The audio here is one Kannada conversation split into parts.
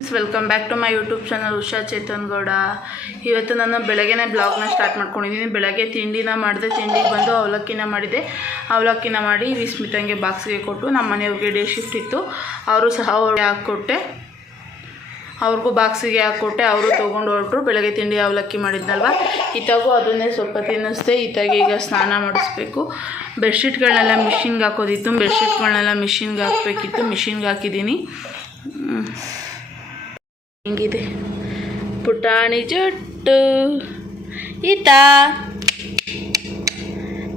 Welcome back to my YouTube channel Usha Chethan Gowda ಇವತ್ತು ನಾನು ಬೆಳಗ್ಗೆನೇ ಬ್ಲಾಗ್ನ ಸ್ಟಾರ್ಟ್ ಮಾಡ್ಕೊಂಡಿದ್ದೀನಿ ಬೆಳಗ್ಗೆ ತಿಂಡಿನ ಮಾಡಿದೆ, ತಿಂಡಿಗೆ ಬಂದು ಅವಲಕ್ಕಿನ ಮಾಡಿದೆ. ಅವಲಕ್ಕಿನ ಮಾಡಿ ವಿಸ್ಮಿತಂಗೆ ಬಾಕ್ಸ್ಗೆ ಕೊಟ್ಟು ನಮ್ಮ ಮನೆಯವ್ರಿಗೆ ಡೇ ಶಿಫ್ಟ್ ಇತ್ತು. ಅವರು ಸಹ ಅವ್ರಿಗೆ ಹಾಕ್ಕೊಟ್ಟೆ. ಅವ್ರಿಗೂ ಬಾಕ್ಸಿಗೆ ಹಾಕ್ಕೊಟ್ಟೆ. ಅವರು ತೊಗೊಂಡು ಹೊರಟರು. ಬೆಳಗ್ಗೆ ತಿಂಡಿ ಅವಲಕ್ಕಿ ಮಾಡಿದ್ನಲ್ವ? ಇತ್ತಾಗೂ ಅದನ್ನೇ ಸ್ವಲ್ಪ ತಿನ್ನಿಸ್ದೆ. ಇತ್ತಾಗೆ ಈಗ ಸ್ನಾನ ಮಾಡಿಸ್ಬೇಕು. ಬೆಡ್ಶೀಟ್ಗಳನ್ನೆಲ್ಲ ಮಿಷಿನ್ಗೆ ಹಾಕೋದಿತ್ತು. ಬೆಡ್ಶೀಟ್ಗಳನ್ನೆಲ್ಲ ಮಿಷಿನ್ಗೆ ಹಾಕಬೇಕಿತ್ತು. ಮಿಷಿನ್ಗೆ ಹಾಕಿದ್ದೀನಿ. ಹಿಂಗಿದೆ. ಪುಟಾಣಿ ಜುಟ್ಟು. ಈತ.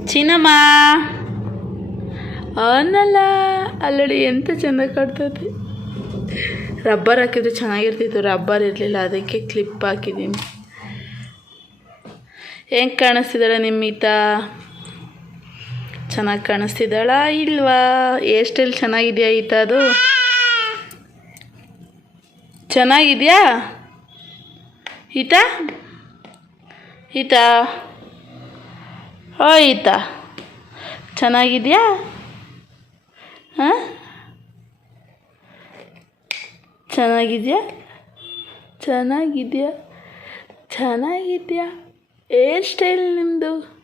ಚಿನ್ನಮ್ಮ. ಅವನಲ್ಲ ಅಲ್ಲಡಿ ಎಂತ ಚೆಂದ ಕಾಡ್ತದೆ ರಬ್ಬರ್ ಹಾಕಿದ್ರೆ ಚೆನ್ನಾಗಿರ್ತಿತ್ತು. ರಬ್ಬರ್ ಇರಲಿಲ್ಲ. ಅದಕ್ಕೆ ಕ್ಲಿಪ್ ಹಾಕಿದ್ದೀನಿ. ಹೆಂಗೆ ಕಾಣಿಸ್ತಿದ್ದಾಳೆ ನಿಮ್ಮ ಈತ ಚೆನ್ನಾಗಿ ಕಾಣಿಸ್ತಿದ್ದಾಳಾ ಇಲ್ವಾ? ಹೇರ್ ಸ್ಟೈಲ್ ಚೆನ್ನಾಗಿದೆಯಾ ಈತ ಅದು ಚೆನ್ನಾಗಿದೆಯಾ? ಈತ? ಈತ? ಓ ಈತ. ಚೆನ್ನಾಗಿದೆಯಾ? ಹಾಂ? ಚೆನ್ನಾಗಿದೆಯಾ? ಚೆನ್ನಾಗಿದೆಯಾ? ಚೆನ್ನಾಗಿದೆಯಾ? ಹೇರ್ ಸ್ಟೈಲ್ ನಿಮ್ಮದು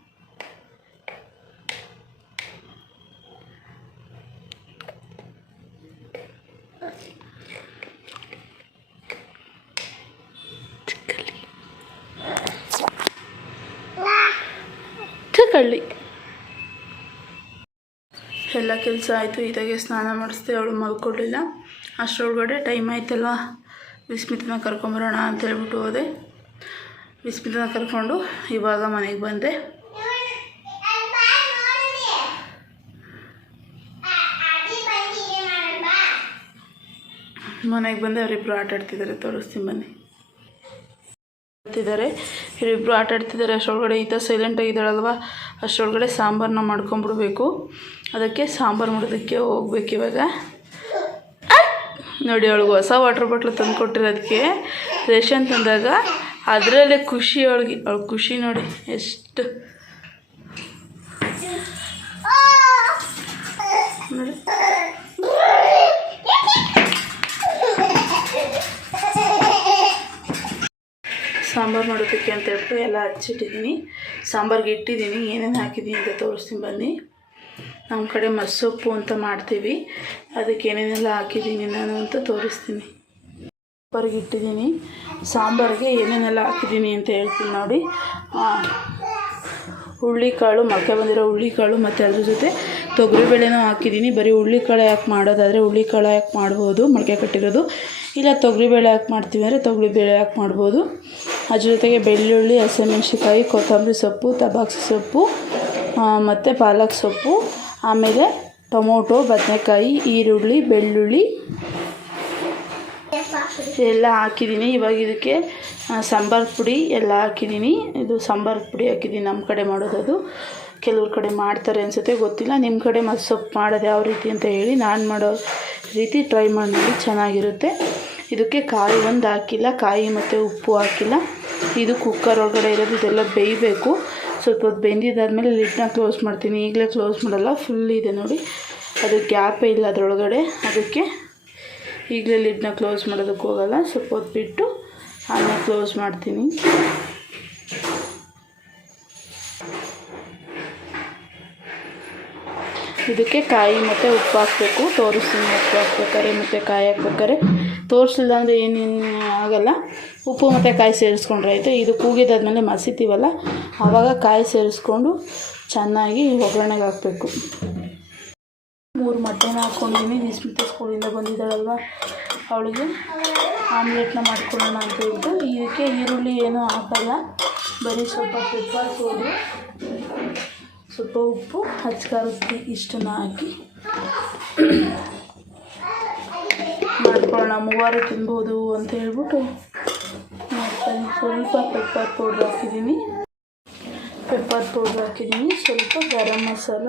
ಕಳ್ಳಿ ಎಲ್ಲ ಕೆಲಸ ಆಯಿತು, ಇದಾಗೆ ಸ್ನಾನ ಮಾಡಿಸ್ದೆ, ಅವಳು ಮಲ್ಕೊಳ್ಳಿಲ್ಲ ಅಷ್ಟರೊಳಗಡೆ ಟೈಮ್ ಆಯ್ತಲ್ವ? ವಿಸ್ಮಿತನ ಕರ್ಕೊಂಬರೋಣ ಅಂತ ಹೇಳ್ಬಿಟ್ಟು ಹೋದೆ. ವಿಸ್ಮಿತನ ಕರ್ಕೊಂಡು ಇವಾಗ ಮನೆಗೆ ಬಂದೆ. ಮನೆಗೆ ಬಂದೆ ಅವರಿಬ್ಬರು ಆಟ ಆಡ್ತಿದ್ದಾರೆ ತೋರಿಸ್ತೀನಿ ಬನ್ನಿ. ಆಡ್ತಿದ್ದಾರೆ ಇವರಿಬ್ಬರು ಆಟ ಆಡ್ತಿದ್ದಾರೆ ಅಷ್ಟರೊಳಗಡೆ ಈತ ಸೈಲೆಂಟ್ ಆಗಿದ್ದಾಳಲ್ವ? ಅಷ್ಟರೊಳಗಡೆ ಸಾಂಬಾರನ್ನ ಮಾಡ್ಕೊಂಬಿಡ್ಬೇಕು ಅದಕ್ಕೆ ಸಾಂಬಾರು ಮಾಡೋದಕ್ಕೆ ಹೋಗ್ಬೇಕು ಇವಾಗ. ನೋಡಿ ಅವಳಿಗೆ ಹೊಸ ವಾಟ್ರ್ ಬಾಟ್ಲು ತಂದು ಕೊಟ್ಟಿರೋದಕ್ಕೆ ರೇಷನ್ ತಂದಾಗ ಅದರಲ್ಲೇ ಖುಷಿ ಅವಳಿಗೆ. ಅವಳ ಖುಷಿ ನೋಡಿ ಎಷ್ಟು. ಸಾಂಬಾರು ಮಾಡೋದಕ್ಕೆ ಅಂತ ಹೇಳ್ಬಿಟ್ಟು ಎಲ್ಲ ಹಚ್ಚಿಟ್ಟಿದ್ದೀನಿ. ಸಾಂಬಾರ್ಗೆ ಇಟ್ಟಿದ್ದೀನಿ. ಏನೇನು ಹಾಕಿದ್ದೀನಿ ಅಂತ ತೋರಿಸ್ತೀನಿ ಬನ್ನಿ. ನಮ್ಮ ಕಡೆ ಮಸ್ಸೊಪ್ಪು ಅಂತ ಮಾಡ್ತೀವಿ. ಅದಕ್ಕೆ ಏನೇನೆಲ್ಲ ಹಾಕಿದ್ದೀನಿ ನಾನು ಅಂತ ತೋರಿಸ್ತೀನಿ. ಸಾಂಬಾರಿಗೆ ಇಟ್ಟಿದ್ದೀನಿ ಸಾಂಬಾರಿಗೆ ಏನೇನೆಲ್ಲ ಹಾಕಿದ್ದೀನಿ ಅಂತ ಹೇಳ್ತೀನಿ ನೋಡಿ. ಹುಳ್ಳಿಕಾಳು ಮೊಳಕೆ ಬಂದಿರೋ ಹುಳ್ಳಿಕಾಳು ಮತ್ತು ಅದ್ರ ಜೊತೆ ತೊಗರಿಬೇಳೆನೂ ಹಾಕಿದ್ದೀನಿ. ಬರೀ ಹುಳ್ಳಿಕಾಳು ಯಾಕೆ ಮಾಡೋದಾದರೆ ಹುಳ್ಳಿಕಾಳು ಯಾಕೆ ಮಾಡ್ಬೋದು, ಮೊಳಕೆ ಕಟ್ಟಿರೋದು. ಇಲ್ಲ ತೊಗರಿಬೇಳೆ ಯಾಕೆ ಮಾಡ್ತೀವಿ ಅಂದರೆ ತೊಗರಿಬೇಳೆ ಯಾಕೆ ಮಾಡ್ಬೋದು. ಅದ್ರ ಜೊತೆಗೆ ಬೆಳ್ಳುಳ್ಳಿ ಹಸಿಮೆಣ್ಸಿಕಾಯಿ ಕೊತ್ತಂಬರಿ ಸೊಪ್ಪು, ತಬಾಕ್ಸಿ ಸೊಪ್ಪು ಮತ್ತು ಪಾಲಕ್ ಸೊಪ್ಪು. ಆಮೇಲೆ ಟೊಮೊಟೊ, ಬದನೆಕಾಯಿ, ಈರುಳ್ಳಿ, ಬೆಳ್ಳುಳ್ಳಿ. ಎಲ್ಲ ಹಾಕಿದ್ದೀನಿ. ಇವಾಗ ಇದಕ್ಕೆ ಸಾಂಬಾರ್ ಪುಡಿ ಎಲ್ಲ ಹಾಕಿದ್ದೀನಿ. ಇದು ಸಾಂಬಾರು ಪುಡಿ ಹಾಕಿದ್ದೀನಿ. ನಮ್ಮ ಕಡೆ ಮಾಡೋದು ಅದು. ಕೆಲವ್ರ ಕಡೆ ಮಾಡ್ತಾರೆ ಅನಿಸುತ್ತೆ. ಗೊತ್ತಿಲ್ಲ. ನಿಮ್ಮ ಕಡೆ ಮತ್ತು ಸೊಪ್ಪು ಮಾಡೋದು ಯಾವ ರೀತಿ ಅಂತ ಹೇಳಿ ನಾನು ಮಾಡೋ ರೀತಿ ಟ್ರೈ ಮಾಡಿ ಚೆನ್ನಾಗಿರುತ್ತೆ. ಇದಕ್ಕೆ ಕಾಯಿ ಒಂದು ಹಾಕಿಲ್ಲ. ಕಾಯಿ ಮತ್ತು ಉಪ್ಪು ಹಾಕಿಲ್ಲ. ಇದು ಕುಕ್ಕರ್ ಒಳಗಡೆ ಇರೋದು. ಇದೆಲ್ಲ ಬೇಯಬೇಕು. ಸ್ವಲ್ಪ ಹೊತ್ತು ಬೆಂದಿದ್ದಾದಮೇಲೆ ಲಿಡ್ನ ಕ್ಲೋಸ್ ಮಾಡ್ತೀನಿ. ಈಗಲೇ ಕ್ಲೋಸ್ ಮಾಡಲ್ಲ ಫುಲ್ ಇದೆ ನೋಡಿ. ಅದು ಗ್ಯಾಪೇ ಇಲ್ಲ ಅದರೊಳಗಡೆ. ಅದಕ್ಕೆ ಈಗಲೇ ಲಿಡ್ನ ಕ್ಲೋಸ್ ಮಾಡೋದಕ್ಕೆ ಹೋಗಲ್ಲ. ಸ್ವಲ್ಪ ಹೊತ್ತು ಬಿಟ್ಟು ಆಮೇಲೆ ಕ್ಲೋಸ್ ಮಾಡ್ತೀನಿ. ಇದಕ್ಕೆ ಕಾಯಿ ಮತ್ತು ಉಪ್ಪು ಹಾಕಬೇಕು. ತೋರಿಸ್ತೀನಿ ಉಪ್ಪು ಹಾಕ್ಬೇಕಾರೆ ಮತ್ತು ಕಾಯಿ ಹಾಕ್ಬೇಕಾರೆ ತೋರಿಸಿಲ್ಲ ಅಂದರೆ ಏನೇನು ಆಗಲ್ಲ. ಉಪ್ಪು ಮತ್ತು ಕಾಯಿ ಸೇರಿಸ್ಕೊಂಡ್ರೆ ಆಯಿತು. ಇದು ಕೂಗಿದಾದ್ಮೇಲೆ ಮಸಿತೀವಲ್ಲ ಆವಾಗ ಕಾಯಿ ಸೇರಿಸ್ಕೊಂಡು ಚೆನ್ನಾಗಿ ಒಗ್ಗರಣೆಗೆ ಹಾಕಬೇಕು. ಮೂರು ಮೊಟ್ಟೆನ ಹಾಕ್ಕೊಂಡಿದ್ದೀನಿ ವಿಸ್ಮಿತ ಸ್ಕೂಲಿಂದ ಬಂದಿದ್ದಾಳಲ್ವ ಅವಳಿಗೆ. ಆಮ್ಲೆಟ್ನ ಮಾಡ್ಕೊಳ್ಳೋಣ ಅಂತ ಹೇಳ್ಬಿಟ್ಟು. ಇದಕ್ಕೆ ಈರುಳ್ಳಿ ಏನೂ ಹಾಕಲ್ಲ. ಬರೀ ಸ್ವಲ್ಪ ಪೆಪ್ಪರ್ ಸೋಡು ಸ್ವಲ್ಪ ಉಪ್ಪು ಹಚ್ಕಾರಕ್ಕೆ ಇಷ್ಟನ್ನು ಹಾಕಿ ಮಾಡ್ಕೊಳ್ಳೋಣ. ಮೂವರು ತಿನ್ಬೋದು ಅಂತ ಹೇಳ್ಬಿಟ್ಟು ಸ್ವಲ್ಪ ಪೆಪ್ಪರ್ ಪೌಡ್ರ್ ಹಾಕಿದ್ದೀನಿ. ಪೆಪ್ಪರ್ ಪೌಡ್ರ್ ಹಾಕಿದ್ದೀನಿ. ಸ್ವಲ್ಪ ಗರಂ ಮಸಾಲ.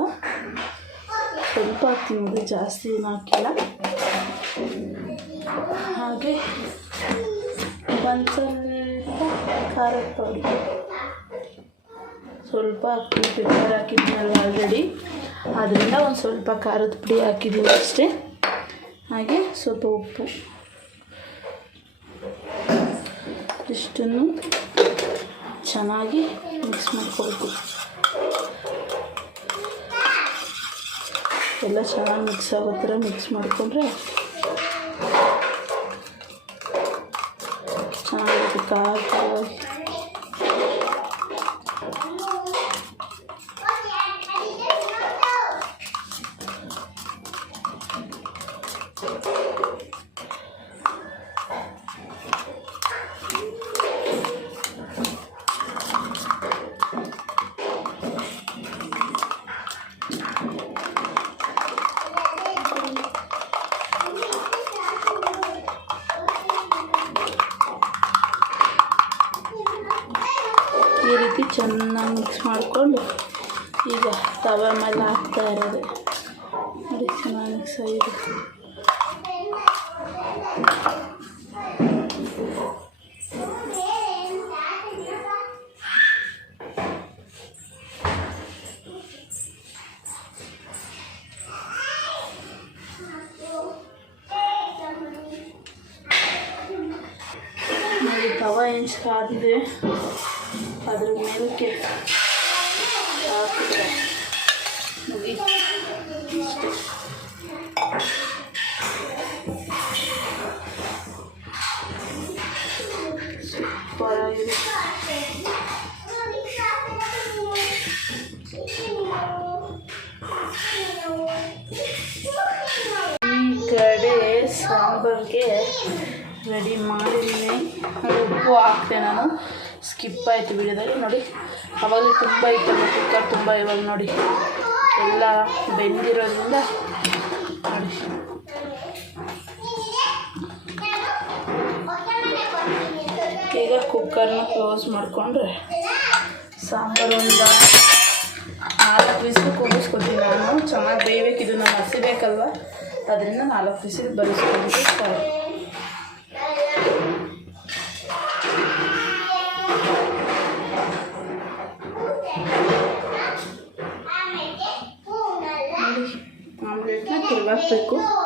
ಸ್ವಲ್ಪ ಹಾಕ್ತೀನಿ ನೋಡಿ, ಜಾಸ್ತಿ ಏನು ಹಾಕಿಲ್ಲ. ಹಾಗೆ ಒಂದು ಖಾರದ ಪೌಡ್ರ್ ಸ್ವಲ್ಪ ಹಾಕ್ತೀನಿ. ಪೆಪ್ಪರ್ ಹಾಕಿದ್ದೀನಲ್ಲ ಆಲ್ರೆಡಿ ಅದರಿಂದ ಒಂದು ಸ್ವಲ್ಪ ಖಾರದ ಪುಡಿ ಹಾಕಿದ್ದೀನಿ ಅಷ್ಟೇ. ಹಾಗೆ ಸ್ವಲ್ಪ ಉಪ್ಪು. ಇಷ್ಟನ್ನು ಚೆನ್ನಾಗಿ ಮಿಕ್ಸ್ ಮಾಡ್ಕೊಬೇಕು. ಎಲ್ಲ ಚೆನ್ನಾಗಿ ಮಿಕ್ಸ್ ಆಗೋ ಥರ ಮಿಕ್ಸ್ ಮಾಡಿಕೊಂಡ್ರೆ ಚೆನ್ನಾಗಿರುತ್ತೆ. ಖಾರ ಮೇಲೆ ಹಾಕ್ತಾ ರೆಡಿ ಮಾಡಿದ್ದೀನಿ. ಉಪ್ಪು ಹಾಕ್ತೆ ನಾನು. ಸ್ಕಿಪ್ ಆಯಿತು ವಿಡಿಯೋದಲ್ಲಿ ನೋಡಿ, ಅವಾಗಲೂ ತುಂಬ ಇತ್ತಲ್ಲ ಕುಕ್ಕರ್ ತುಂಬ ಇವಾಗ ನೋಡಿ. ಎಲ್ಲ ಬೆಂದಿರೋದ್ರಿಂದ ನೋಡಿ. ಈಗ ಕುಕ್ಕರ್ನ ಕ್ಲೋಸ್ ಮಾಡಿಕೊಂಡ್ರೆ ಸಾಂಬಾರು ಒಂದು ನಾಲ್ಕು ವಿಸಿಲ್ ಕೂಗಿಸ್ಕೊತೀನಿ ನಾನು. ಚೆನ್ನಾಗಿ ಬೇಯಬೇಕಿದ್ದು ನಾನು ಹಸಿಬೇಕಲ್ವ ಅದರಿಂದ ನಾಲ್ಕು ವಿಸಿಲ್ ಬರೆಸ್ಕೊಂಡು ಸಾಕು Пику.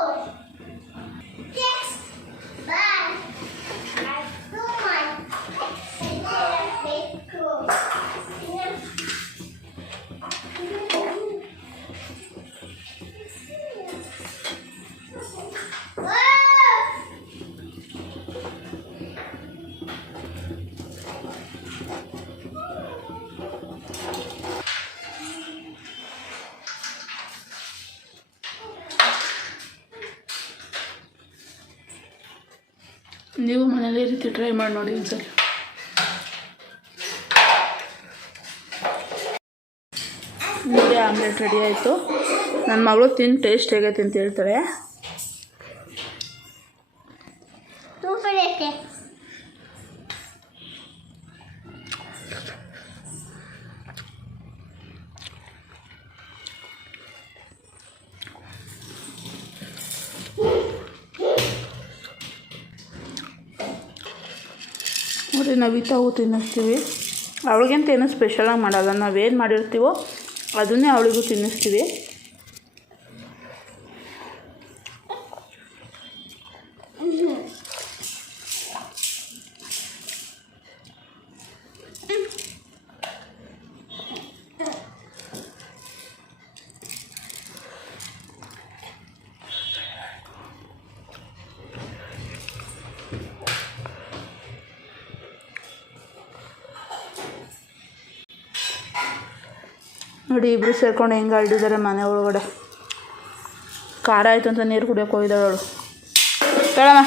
ನೀವು ಮನೇಲಿ ರೀತಿ ಟ್ರೈ ಮಾಡಿ ನೋಡಿ ಒಂದ್ಸಲ. ನೋಡಿ ಆಮ್ಲೆಟ್ ರೆಡಿ ಆಯಿತು. ನನ್ನ ಮಗಳು ತಿಂದು ಟೇಸ್ಟ್ ಹೇಗೈತೆ ಅಂತ ಹೇಳ್ತಾಳೆ. ನೋಡಿ ನವಿತಾವು ತಿನ್ನಿಸ್ತೀವಿ. ಅವಳಿಗಂತ ಏನೂ ಸ್ಪೆಷಲಾಗಿ ಮಾಡಲ್ಲ. ನಾವೇನು ಮಾಡಿರ್ತೀವೋ ಅದನ್ನೇ ಅವಳಿಗೂ ತಿನ್ನಿಸ್ತೀವಿ. ನೋಡಿ ಇಬ್ಬರು ಸೇರ್ಕೊಂಡು ಹೆಂಗೆ ಆಡಿದ್ದಾರೆ ಮನೆ ಒಳಗಡೆ. ಖಾರ ಆಯಿತು ಅಂತ ನೀರು ಕುಡಿಯೋಕೆ ಹೋಗಿದ್ದಾಳೆ ಅವಳು. ಕೇಳಮ್ಮ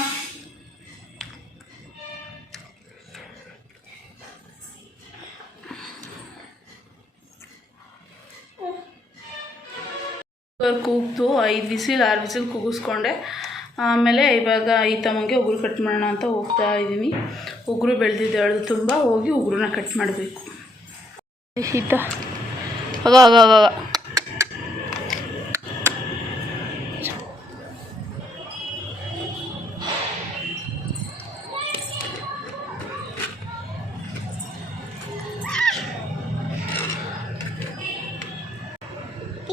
ಕೂಗ್ತು ಐದು ವಿಸಿಲ್ ಆರು ವಿಸಿಲ್ ಕೂಗಿಸ್ಕೊಂಡೆ. ಆಮೇಲೆ ಇವಾಗ ಈ ತಮಗೆ ಉಗುರು ಕಟ್ ಮಾಡೋಣ ಅಂತ ಹೋಗ್ತಾ ಇದ್ದೀನಿ. ಉಗುರು ಬೆಳೆದಿದ್ದೆ ಅಳ್ದು ತುಂಬ ಹೋಗಿ ಉಗುರನ್ನ ಕಟ್ ಮಾಡಬೇಕು. ಈತ. ಆಗ ಆಗ ಆಗ ಆಗ.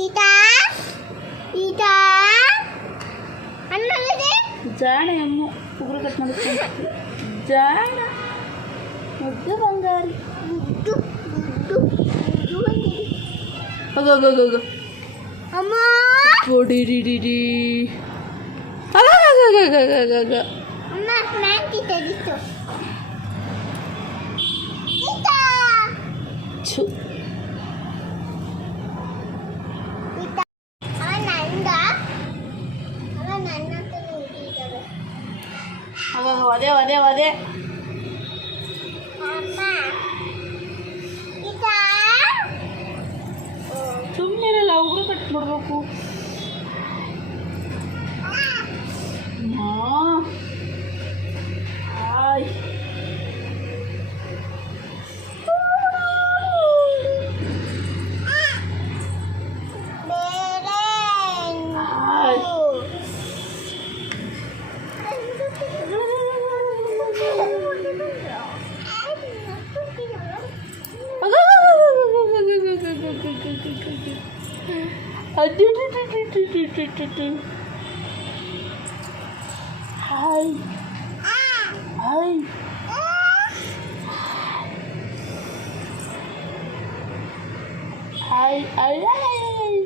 ಈಟಾ ಈಟಾ ಅನ್ನಲ್ಲಿದೆ ಜಾಣ ಅಮ್ಮ ಉಗುರು ಕಟ್ ಮಾಡಿಸ್ಕೊಂಡು ಜಾಣ ಮುದ್ದು ಬಂಗಾರಿ ಮುದ್ದು ಮುದ್ದು ಮುದ್ದು ಬಂದಿದೆ. ಹೋಗೋಗೋಗೋಗೋ ಅಮ್ಮ ಹೊಡಿಡಿಡಿಡಿ ಆಗ ಅಮ್ಮ ಮ್ಯಾಂಟಿ ತೆಗಿತು ಈತ ಛು ಈತ ಅವ ನಂದ ಅವ ನನ್ನ ಹತ್ರ ಹಿಡಿದವೆ ಆಗ ಅದೇ ಅದೇ ಅದೇ ಅಮ್ಮ ಈತ ಸುಮ್ಮನಿರಲ್ಲ ಅವ್ರು ಕಟ್ ಮಾಡಬೇಕು ಹಾಂ. ಆಯ್. ơi. Ơi. Ơi ơi ơi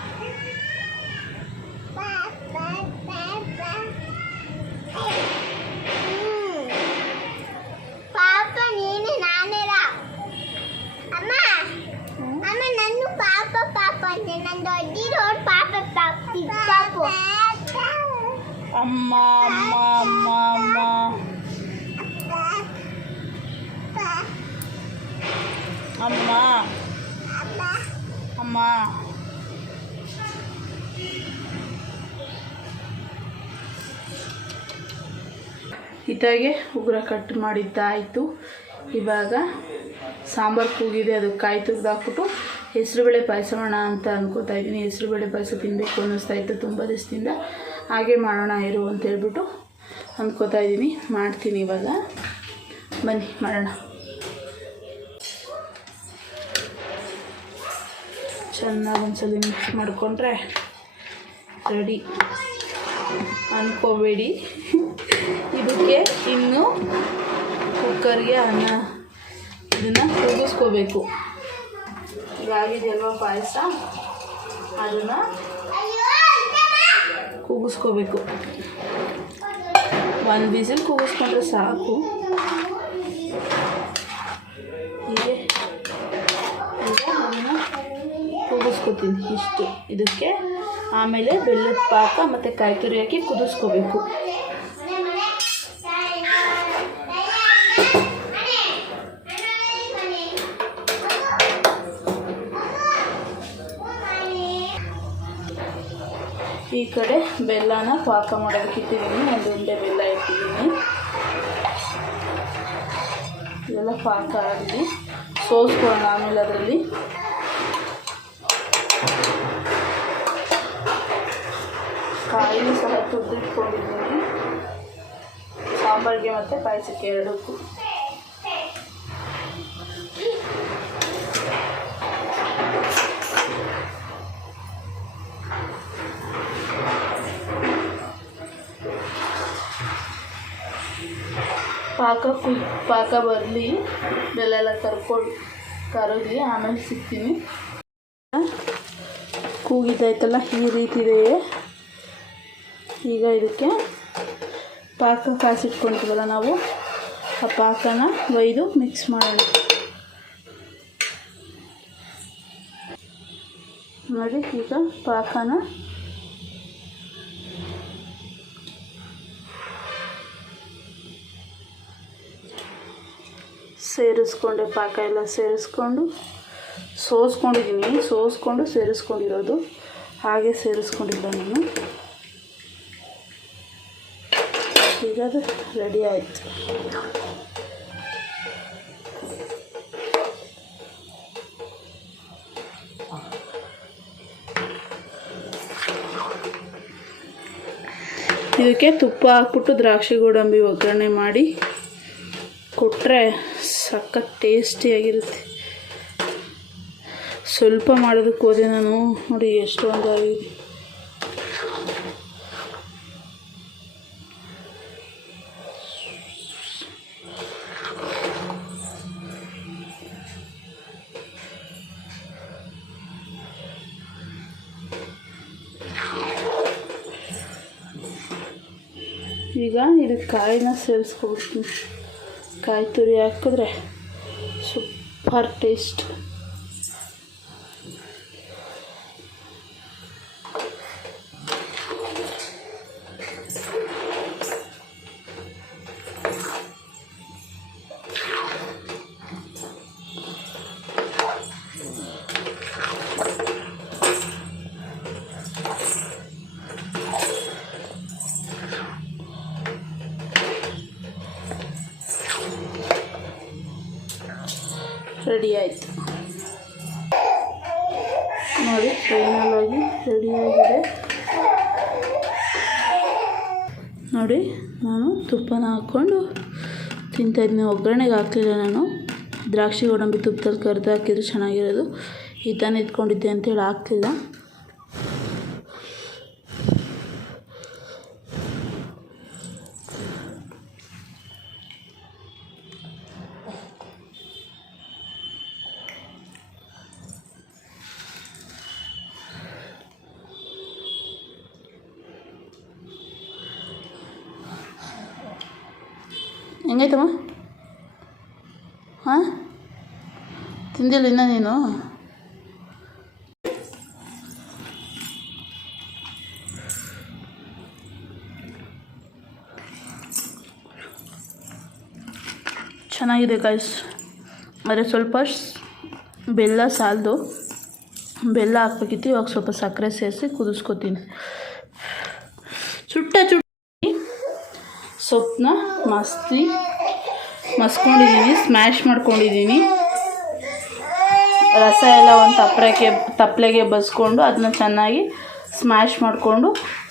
ಅಮ್ಮ ಅಮ್ಮ ಅಮ್ಮ ಅಮ್ಮ. ಅಮ್ಮ. ಅಮ್ಮ. ಇದಾಗೆ ಉಗುರ ಕಟ್ ಮಾಡಿದ್ದಾಯಿತು. ಇವಾಗ ಸಾಂಬಾರು ಕೂಗಿದೆ, ಅದು ಕಾಯಿ ತೆಗ್ದಾಕ್ಬಿಟ್ಟು ಹೆಸರುಬೇಳೆ ಪಾಯಸ ಮಾಡೋಣ ಅಂತ ಅನ್ಕೋತಾ ಇದ್ದೀನಿ. ಹೆಸರುಬೇಳೆ ಪಾಯಸ ತಿನ್ನಬೇಕು ಅನ್ನಿಸ್ತಾ ಇತ್ತು ತುಂಬ ದಿವಸದಿಂದ. ಹಾಗೆ ಮಾಡೋಣ ಇರು ಅಂತ ಹೇಳ್ಬಿಟ್ಟು ಅಂದ್ಕೋತಾ ಇದ್ದೀನಿ. ಮಾಡ್ತೀನಿ ಇವಾಗ. ಬನ್ನಿ, ಮಾಡೋಣ. ಚೆನ್ನಾಗಿ ಒಂದ್ಸಲ ಮಿಕ್ಸ್ ಮಾಡಿಕೊಂಡ್ರೆ ರೆಡಿ ಅನ್ಕೋಬೇಡಿ. ಇದಕ್ಕೆ ಇನ್ನು ಕುಕ್ಕರ್ಗೆ ಅನ್ನ. ಇದನ್ನು ಕೂಗಿಸ್ಕೋಬೇಕು ಇದಾಗಿದೆಯಲ್ವ ಪಾಯಸ? ಅದನ್ನು ಕೂಗಿಸ್ಕೋಬೇಕು. ಒಂದು ಬಿಸಿಲು ಕೂಗಿಸ್ಕೊಂಡ್ರೆ ಸಾಕು. ಹೀಗೆ. ಅದನ್ನು ಕೂಗಿಸ್ಕೊತೀನಿ ಇಷ್ಟು. ಇದಕ್ಕೆ ಆಮೇಲೆ ಬೆಲ್ಲದ ಪಾಕ ಮತ್ತು ಕಾಯಿ ತುರಿ ಹಾಕಿ ಕುದಿಸ್ಕೋಬೇಕು. ಕಡೆ ಬೆಲ್ಲನ ಪಾಕ ಮಾಡೋದಕ್ಕೆ ಇಟ್ಟಿದ್ದೀನಿ, ಒಂದು ಉಂಡೆ ಬೆಲ್ಲ ಇಟ್ಟಿದ್ದೀನಿ. ಇದೆಲ್ಲ ಪಾಕ ಆಗಿದೆ. ಸೋಸ್ಕೊಳ್ಳೋಣ ಆಮೇಲೆ ಅದರಲ್ಲಿ. ಕಾಯಿ ಸಹ ತುರಿದಿಟ್ಕೊಂಡಿದ್ದೀನಿ. ಸಾಂಬಾರಿಗೆ ಮತ್ತು ಪಾಯಸಕ್ಕೆ ಎರಡಕ್ಕೂ. ಪಾಕ ಫುಲ್ ಪಾಕ ಬರಲಿ ಬೆಲ್ಲ ಎಲ್ಲ ಕರ್ಕೊಂಡು ಕರಗಿ ಆಮೇಲೆ ಸಿಗ್ತೀನಿ. ಕೂಗಿದ್ದಾಯ್ತಲ್ಲ, ಈ ರೀತಿ ಇದೆ ಈಗ ಇದಕ್ಕೆ ಪಾಕ ಕಾಸಿಟ್ಕೊಳ್ತೀವಲ್ಲ ನಾವು, ಆ ಪಾಕನ ಒಯ್ದು ಮಿಕ್ಸ್ ಮಾಡೋಣ. ನೋಡಿ, ಈಗ ಪಾಕನ ಸೇರಿಸ್ಕೊಂಡೆ, ಪಾಕ ಎಲ್ಲ ಸೇರಿಸ್ಕೊಂಡು ಸೋಸ್ಕೊಂಡಿದ್ದೀನಿ ಸೋಸ್ಕೊಂಡು ಸೇರಿಸ್ಕೊಂಡಿರೋದು. ಹಾಗೆ ಸೇರಿಸ್ಕೊಂಡಿಲ್ಲ ನಾನು. ಈಗ ಅದು ರೆಡಿ ಆಯಿತು. ಇದಕ್ಕೆ ತುಪ್ಪ ಹಾಕ್ಬಿಟ್ಟು ದ್ರಾಕ್ಷಿ ಗೋಡಂಬಿ ಒಗ್ಗರಣೆ ಮಾಡಿ ಕೊಟ್ಟರೆ ಸಖತ್ ಟೇಸ್ಟಿಯಾಗಿರುತ್ತೆ. ಸ್ವಲ್ಪ ಮಾಡೋದಕ್ಕೆ ಹೋದೆ ನಾನು. ನೋಡಿ ಎಷ್ಟೊಂದು ಆಗಿದೆ ಈಗ ಇದಕ್ಕೆ ಕಾಯಿನ ಸೇರಿಸ್ಕೊಬಿಡ್ತೀನಿ ಕಾಯಿ ತುರಿ ಹಾಕಿದ್ರೆ ಸೂಪರ್ ಟೇಸ್ಟ್. ರೆಡಿ ಆಯಿತು ನೋಡಿ ಫೈನಲ್ ಆಗಿ ರೆಡಿಯಾಗಿದೆ ನೋಡಿ, ನಾನು ತುಪ್ಪನ ಹಾಕ್ಕೊಂಡು ತಿಂತಾಯಿದ್ದೀನಿ ಒಗ್ಗರಣೆಗೆ ಹಾಕಲಿಲ್ಲ ನಾನು. ದ್ರಾಕ್ಷಿ ಗೋಡಂಬಿ ತುಪ್ಪದಲ್ಲಿ ಕರೆದು ಹಾಕಿದ್ರೆ ಚೆನ್ನಾಗಿರೋದು. ಈ ತಾನು ಇಟ್ಕೊಂಡಿದ್ದೆ ಅಂತೇಳಿ ಹಾಕ್ತಿಲ್ಲ ಹೆಂಗೈತಮ್ಮ ಹಾಂ? ತಿಂದಿಲ್ಲ ಇನ್ನೂ ನೀನು? ಚೆನ್ನಾಗಿದೆ ಗಾಯ್ಸ್ ಆದರೆ ಸ್ವಲ್ಪ ಬೆಲ್ಲ ಸಾಲದು, ಬೆಲ್ಲ ಹಾಕ್ಬೇಕಿತ್ತು, ಇವಾಗ ಸ್ವಲ್ಪ ಸಕ್ಕರೆ ಸೇರಿಸಿ ಕುದಿಸ್ಕೊತೀನಿ. ಸುಟ್ಟ ಚುಟ್ಟ ಸೊಪ್ಪನ್ನ ಮಸ್ತಿ ಮಸ್ಕೊಂಡಿದ್ದೀನಿ ಸ್ಮ್ಯಾಶ್ ಮಾಡ್ಕೊಂಡಿದ್ದೀನಿ ರಸ ಎಲ್ಲ ಒಂದು ತಪ್ಪಲೆಗೆ ತಪ್ಪಲೆಗೆ ಬಸ್ಕೊಂಡು ಅದನ್ನ ಚೆನ್ನಾಗಿ ಸ್ಮ್ಯಾಶ್ ಮಾಡಿಕೊಂಡು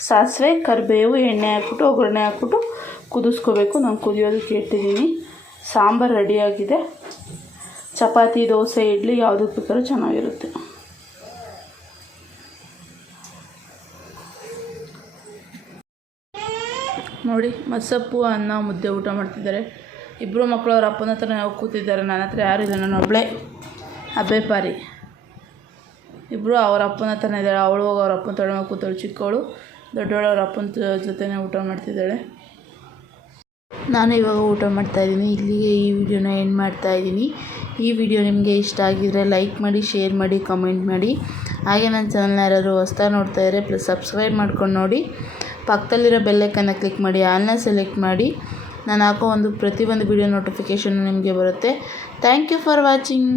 ಸಾಸಿವೆ, ಕರಿಬೇವು, ಎಣ್ಣೆ ಹಾಕ್ಬಿಟ್ಟು, ಒಗ್ಗರಣೆ ಹಾಕ್ಬಿಟ್ಟು ಕುದಿಸ್ಕೋಬೇಕು. ನಾನು ಕುದಿಯೋದಕ್ಕೆ ಇಟ್ಟಿದ್ದೀನಿ ಸಾಂಬಾರು ರೆಡಿಯಾಗಿದೆ ಚಪಾತಿ, ದೋಸೆ, ಇಡ್ಲಿ ಯಾವುದಕ್ಕೆ ಬೇಕಾದ್ರೂ ಚೆನ್ನಾಗಿರುತ್ತೆ. ನೋಡಿ, ಮತ್ಸಪ್ಪು, ಅನ್ನ, ಮುದ್ದೆ ಊಟ ಮಾಡ್ತಿದ್ದಾರೆ. ಇಬ್ಬರು ಮಕ್ಕಳು ಅವ್ರ ಅಪ್ಪನ ಹತ್ರ ನಾವು ಕೂತಿದ್ದಾರೆ. ನನ್ನ ಹತ್ರ ಯಾರೂ ಇಲ್ಲ, ನಾನು ಒಬ್ಬಳೆ ಅಬ್ಬೆ ಪಾರಿ. ಇಬ್ಬರು ಅವ್ರ ಅಪ್ಪನ ಹತ್ರ ಇದ್ದಾಳೆ ಅವಳು ಹೋಗಿ ಅವ್ರ ಅಪ್ಪನ ತೊಡೆ ಕೂತವಳು. ಚಿಕ್ಕವಳು, ದೊಡ್ಡವಳು ಅವ್ರ ಅಪ್ಪನ ಜೊತೆನೇ ಊಟ ಮಾಡ್ತಿದ್ದಾಳೆ. ನಾನು ಇವಾಗ ಊಟ ಮಾಡ್ತಾಯಿದ್ದೀನಿ ಇಲ್ಲಿಗೆ ಈ ವಿಡಿಯೋನ ಎಂಡ್ ಮಾಡ್ತಾಯಿದ್ದೀನಿ ಈ ವಿಡಿಯೋ ನಿಮಗೆ ಇಷ್ಟ ಆಗಿದರೆ ಲೈಕ್ ಮಾಡಿ, ಶೇರ್ ಮಾಡಿ, ಕಮೆಂಟ್ ಮಾಡಿ. ಹಾಗೆ ನನ್ನ ಚಾನಲ್ನ ಯಾರಾದರೂ ಹೊಸ್ತಾ ನೋಡ್ತಾ ಇದ್ದರೆ ಪ್ಲಸ್ ಸಬ್ಸ್ಕ್ರೈಬ್ ಮಾಡ್ಕೊಂಡು ನೋಡಿ. ಪಕ್ಕದಲ್ಲಿರೋ ಬೆಲ್ಲೈಕನ್ನ ಕ್ಲಿಕ್ ಮಾಡಿ ಆಲ್ನ ಸೆಲೆಕ್ಟ್ ಮಾಡಿ, ನಾನು ಹಾಕೋ ಒಂದು ಪ್ರತಿಯೊಂದು ವಿಡಿಯೋ ನೋಟಿಫಿಕೇಷನ್ ನಿಮಗೆ ಬರುತ್ತೆ. Thank you for watching